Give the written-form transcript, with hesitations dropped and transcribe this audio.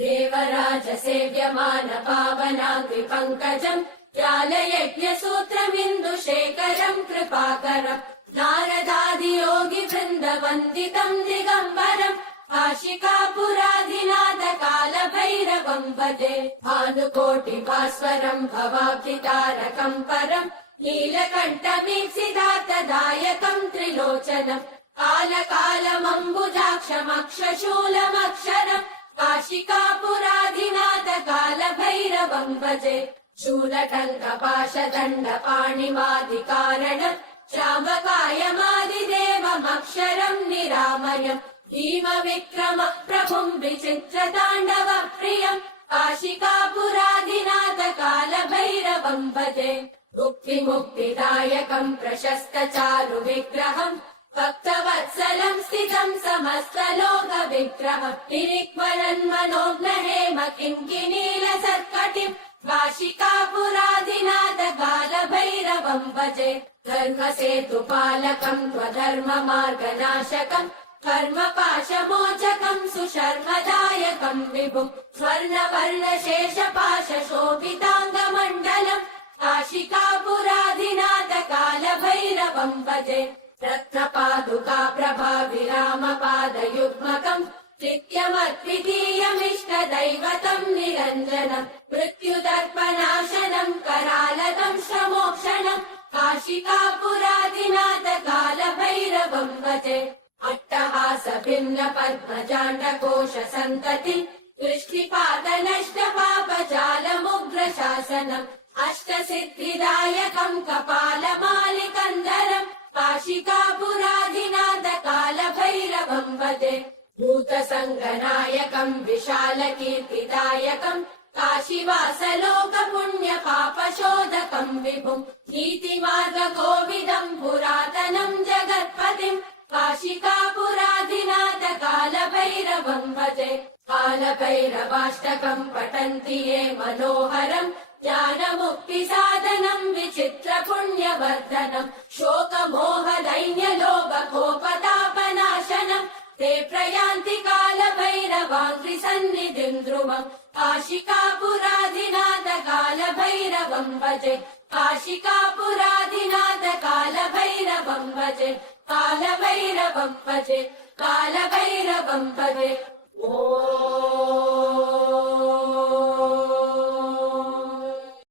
देवराज सेव्यमान पावनाङ्घ्रि पङ्कजम् ज्ञानयज्ञसूत्रमिन्दुशेखरम् कृपाकरम् नारदादियोगि वृन्दवन्दितम् दिगम्बरम् काशिकापुराधिनाथ कालभैरवम् भजे भानुकोटिभास्वरम् भवाब्धितारकम् परम् नीलकण्ठमीप्सितार्थदायकम् त्रिलोचनम् कालकालमम्बुजाक्षमक्षशूलमक्षरम् काशिकापुराधिनाथ कालभैरवम् भजे शूलटङ्कपाशदण्डपाणिमादिकारणम् श्यामकायमादिदेवमक्षरम् निरामयम् भीमविक्रम प्रभुम् विचित्रताण्डव प्रियम् काशिकापुराधिनाथ कालभैरवम् भजे मुक्तिमुक्तिदायकम् प्रशस्त चारु विग्रहम् भक्तवत्सलम् स्थितम् समस्तलोक विग्रहम् निरिक्मरन् मनोज्ञहेम किङ्किणील सर्कटिम् काशिकापुराधिनाथ कालभैरवम् भजे धर्मसेतुपालकम् त्वधर्म मार्गनाशकम् कर्मपाशमोचकम् सुशर्मदायकम् विभुम् स्वर्णवर्णशेषपाशशोभिताङ्गमण्डलम् काशिकापुराधिनाथ कालभैरवम् भजे रत्नपादुका प्रभाविरामपादयुग्मकम् नित्यमद्वितीयमिष्टदैवतम् निरञ्जनम् मृत्युदर्पनाशनम् करालदम् श्रमोक्षणम् काशिकापुराधिनाथ कालभैरवम् भजे अट्टहास भिन्न पद्मजाण्डकोश सन्ततिम् दृष्टिपातनष्ट पापजालमुग्रशासनम् अष्टसिद्धिदायकम् कपालमालिकन्दरम् काशिकापुराधिनाथ कालभैरवम् भजे भूतसङ्गनायकम् विशालकीर्तिदायकम् काशीवासलोक पुण्य पापशोधकम् विभुम् नीतिमार्गकोविदम् पुरातनम् जगत्पतिम् काशिकापुराधिनाथ कालभैरवम् भजे कालभैरवाष्टकम् पठन्ति ये मनोहरम् ज्ञानमुक्तिसाधनम् विचित्र पुण्यवर्धनम् शोकमोहदैन्यलोभकोपतापनाशनम् ते प्रयान्ति कालभैरवाङ्घ्रिसन्निधिम् ध्रुवम् काशिकापुराधिनाथ कालभैरवम् भजे काशिकापुराधिनाथ कालभैरवम् भजे कालभैरवम् भजे कालभैरवम् भजे ओ